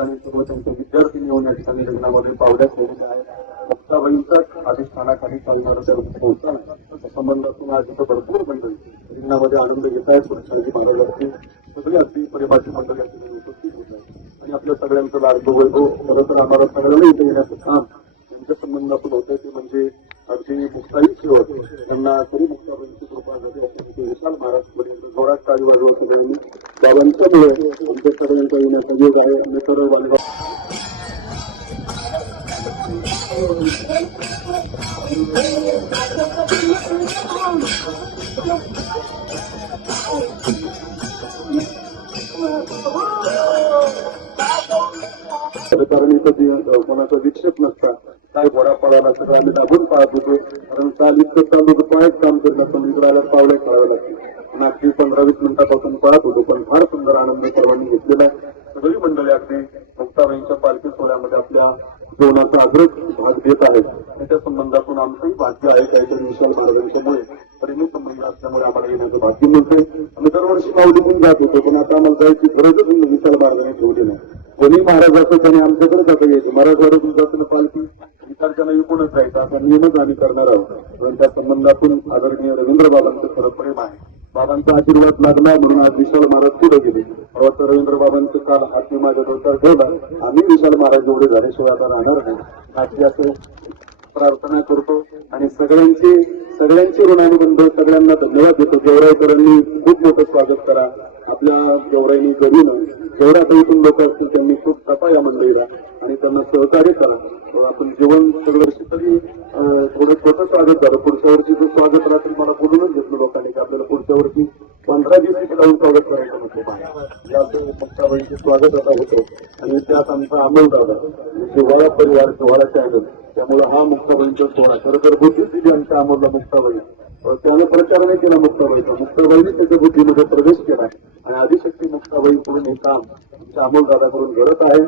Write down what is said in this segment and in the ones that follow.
ठिकाणी सर्व त्यांचे विद्यार्थी येऊन या ठिकाणी लग्नामध्ये पावल्या ठेवलेल्या आहेत. मुक्ताबाईंच्याच अधिष्ठानाखाली चालणारा त्या होता संबंधातून आज इथं भरपूर मंडळी लग्नामध्ये आनंद घेत आहेत. पुरुषाजी महाराजांची सगळी अगदी परिभाषित मंडळी या उपस्थित होत आहेत आणि आपल्या सगळ्यांचं लाडकं वैभव खरं तर आम्हाला सगळ्यांना इथे येण्याचं काम त्यांच्या संबंधातून होतं ते म्हणजे अगदी मुक्ताई सेवक त्यांना तरी मुक्ताबाईंची कृपा झाली असं विशाल महाराजपर्यंत जोरात टाळी वाजवत सगळ्यांनी बाबांच्यामुळे आमच्या सगळ्यांचा येण्याचा योग आहे. आणि तर कारण इथं कोणाचा विक्षेप नसता काय घोडा पळाला सगळं आम्ही दाबून पाहत होतो. कारण काल इतकं चालू होतं पायच काम करत पण इकडे पावल्या खेळाव्या लागतील. पण अगदी 15-20 मिनिटापासून पाहत होतो पण फार सुंदर आनंद सर्वांनी घेतलेला आहे. सगळी मंडळी अगदी मुक्ताबाईंच्या पालखी सोहळ्यामध्ये आपल्या जीवनाचा अग्रज भाग देत आहेत. त्याच्या संबंधातून आमचंही भाग्य आहे काहीतरी विशाल महाराजांच्यामुळे परिणी संबंध असल्यामुळे आम्हाला येण्याचं भाग्य मिळतंय. आम्ही दरवर्षी माऊली पण जात होतो पण आता आम्हाला जायची गरजच विशाल महाराजांनी ठेवली नाही. कोणी महाराज असतो त्याने आमच्याकडे जाता यायचे. महाराजवाडून जाताना पालखी विचारताना एकूणच जायचं असा नियमच आम्ही करणार आहोत. पण त्या संबंधातून आदरणीय रवींद्र बाबांचं खरं प्रेम आहे. बाबांचा आशीर्वाद लागणार म्हणून आज विशाल महाराज पुढे गेले. परवा रवींद्र बाबांचं काल हात मी माझ्या डोक्यावर ठेवला. आम्ही विशाल महाराज एवढे झाल्याशिवाय आता राहणार नाही अशी असं प्रार्थना करतो आणि सगळ्यांची ऋणानुबंध सगळ्यांना धन्यवाद देतो. गेवराईकरांनी खूप मोठं स्वागत करा. आपल्या गेवराईनी घरून जेवढ्या पैकी लोक असतील त्यांनी खूप तपा या मंडळीला आणि त्यांना सहकार्य करा. आपण जेवण सगळं तरी थोडं छोटं स्वागत झालं. पुढच्या वर्षीचं स्वागत राहतील मला बोलूनच घेतलं लोकांनी की आपल्याला पुढच्या वर्षी 15 दिवशी लावून स्वागत करायचं म्हटलं. मुक्ताबाईंचे स्वागत आता होतो आणि त्यात आमचा अमोल दादा जिव्हाळा परिवार जिव्हाळा चॅनल त्यामुळे हा मुक्ताबाईंचा सोहळा खरं तर बुद्धीच दिली आमच्या अमोलला मुक्ताबाई. त्याने प्रचार नाही केला मुक्ताबाईचा. मुक्ताबाईने त्याच्या बुद्धीमध्ये प्रवेश केला आणि आदिशक्ती मुक्ताबाई कडून हे काम आमच्या अमोल दादाकडून घडत आहे.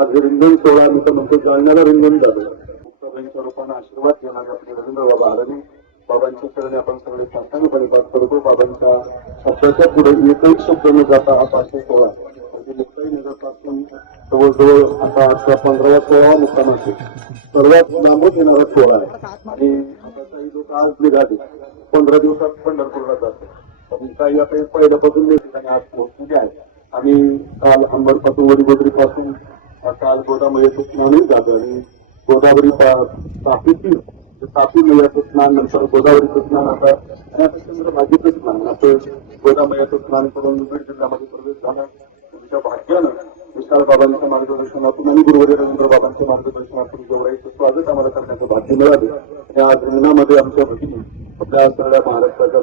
आज रिंगण सोहळा मी तर म्हणतो जालन्याला रिंगण झालं. मुक्ताबाईंच्या रूपाने आशीर्वाद घेणारे आपले रवींद्र बाबा आरणी बाबांच्या चरणी आपण सगळे शांतांनी पाठ करतो. बाबांच्या शब्दाच्या पुढे एकही शब्द न जाता हा पाचशे सोहळा म्हणजे मुक्ताई नगरपासून जवळजवळ आता 15वा-16वा मुक्काम असेल सर्वात लांबच येणारा सोहळा आहे. आणि आता काही लोक आज निघाले 15 दिवसात पंढरपूरला जातात. पण काही आता पहिल्यापासून नाही ठिकाणी आज पोहोचलेले आहे. आम्ही काल अंबरपासून वडीगोदरी पासून काल गोदावरीचं स्नानही झालं आणि गोदावरी तापी मैयाचं स्नान नंतर गोदावरीचं स्नान आता चंद्रभागेचं स्नान असं गोदामयाचं स्नान करून बीड जिल्ह्यामध्ये प्रवेश झाला. तुमच्या भाग्यानं विशाल बाबांच्या मार्गदर्शनातून आणि गुरुवारी रवींद्र बाबांच्या मार्गदर्शनातून गेवराईचं स्वागत आम्हाला करण्याचं भाग्य मिळालं. आणि आज रिंगणामध्ये आमच्या भगिनी आपल्या सगळ्या महाराष्ट्राच्या